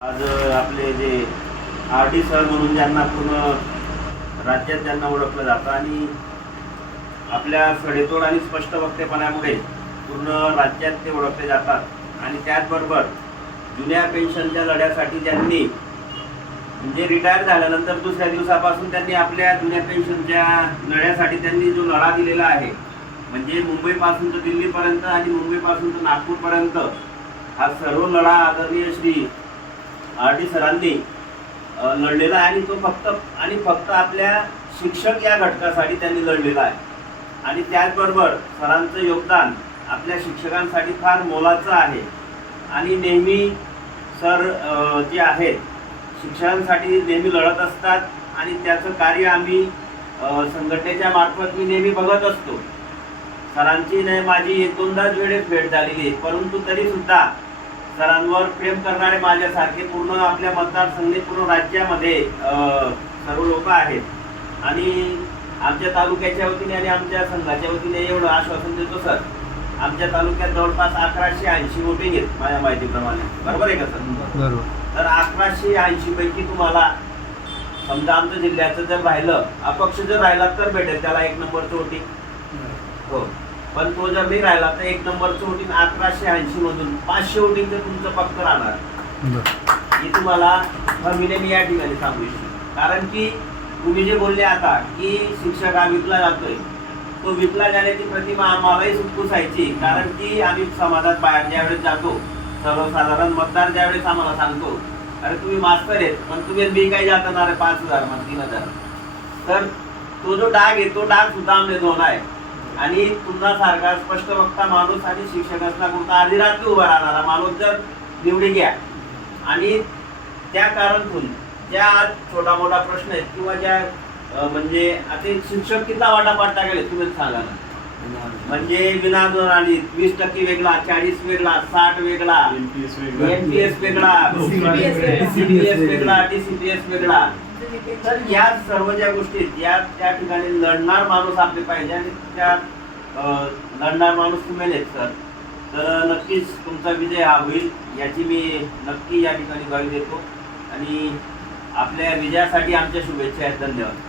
आज आपले जे आर डी सर म्हणून ज्यांना पूर्ण राज्यात ज्यांना ओळखलं जातं आणि आपल्या सडेतोड आणि स्पष्ट वक्तेपणामुळे पूर्ण राज्यात ते ओळखले जातात. आणि त्याचबरोबर जुन्या पेन्शनच्या लढ्यासाठी ज्यांनी म्हणजे रिटायर झाल्यानंतर दुसऱ्या दिवसापासून त्यांनी आपल्या जुन्या पेन्शनच्या लढ्यासाठी त्यांनी जो लढा दिलेला आहे म्हणजे मुंबईपासून तर दिल्लीपर्यंत आणि मुंबईपासून तर नागपूरपर्यंत हा सर्व लढा आदरणीय श्री आर डी सरांनी लढलेला आहे आणि तो फक्त आणि फक्त आपल्या शिक्षक या घटकासाठी त्यांनी लढलेला आहे. आणि त्याचबरोबर सरांचं योगदान आपल्या शिक्षकांसाठी फार मोलाचं आहे. आणि नेहमी सर जे आहेत शिक्षकांसाठी नेहमी लढत असतात आणि त्याचं कार्य आम्ही संघटनेच्या मार्फत मी नेहमी बघत असतो. सरांची नाही माझी एक दोनदाच वेळेस भेट झालेली आहे परंतु तरीसुद्धा सरांवर प्रेम करणारे माझ्यासारखे पूर्ण आपल्या मतदारसंघी पूर्ण राज्यामध्ये सर्व लोक आहेत. आणि आमच्या तालुक्याच्या वतीने आणि आमच्या संघाच्या वतीने एवढं आश्वासन देतो सर. आमच्या तालुक्यात जवळपास अकराशे ऐंशी वोटिंग आहेत माझ्या माहितीप्रमाणे. बरोबर आहे का सर? बरोबर. तर अकराशे ऐंशी पैकी तुम्हाला समजा आमच्या जिल्ह्याचं जर राहिलं अपक्ष जर राहिला तर भेटेल त्याला एक नंबरचं वोटिंग. हो. पण तो जर नाही राहिला तर एक नंबरचं वोटिंग अकराशे ऐंशी मधून पाचशे तर तुमचं फक्त राहणार. ही तुम्हाला मी या ठिकाणी सांगू इच्छितो. कारण की तुम्ही जे बोलले आता की शिक्षक हा विकला जातोय तो विकला जाण्याची प्रतिमा आम्हालाही पुसायची कारण की आम्ही समाजात बाहेर ज्यावेळेस जातो सर्वसाधारण मतदार ज्यावेळेस आम्हाला सांगतो अरे तुम्ही मास्तर आहेत पण तुम्ही बी काही जाणार आहे पाच हजार मग तीन हजार. तर तो जो डाग आहे तो डाग सुद्धा आमने धोला आहे. आणि पुन्हा सारखा स्पष्ट वक्ता माणूस आणि शिक्षक असला कोणता आधी रात्री उभा राहणारा. माणूस जर निवडी घ्या. आणि त्या कारणतून ज्या आज छोटा मोठा प्रश्न आहेत किंवा ज्या म्हणजे आता शिक्षक किती वाटापाट टाकले तुम्ही सांगा ना. म्हणजे विनादोनाली वीस टक्के वेगळा चाळीस वेगळा साठ वेगळा एनपीएस वेगळा. सीपीएस वेगळा डीसीपीएस वेगळा. तर या सर्व ज्या गोष्टी आहेत या त्या ठिकाणी लढणार माणूस आपले पाहिजे आणि त्या लढणार माणूस तुम्ही आहेत सर. तर नक्कीच तुमचा विजय हा होईल याची मी नक्की या ठिकाणी ग्वाही देतो. आणि आपल्या विजयासाठी आमच्या शुभेच्छा आहेत. धन्यवाद.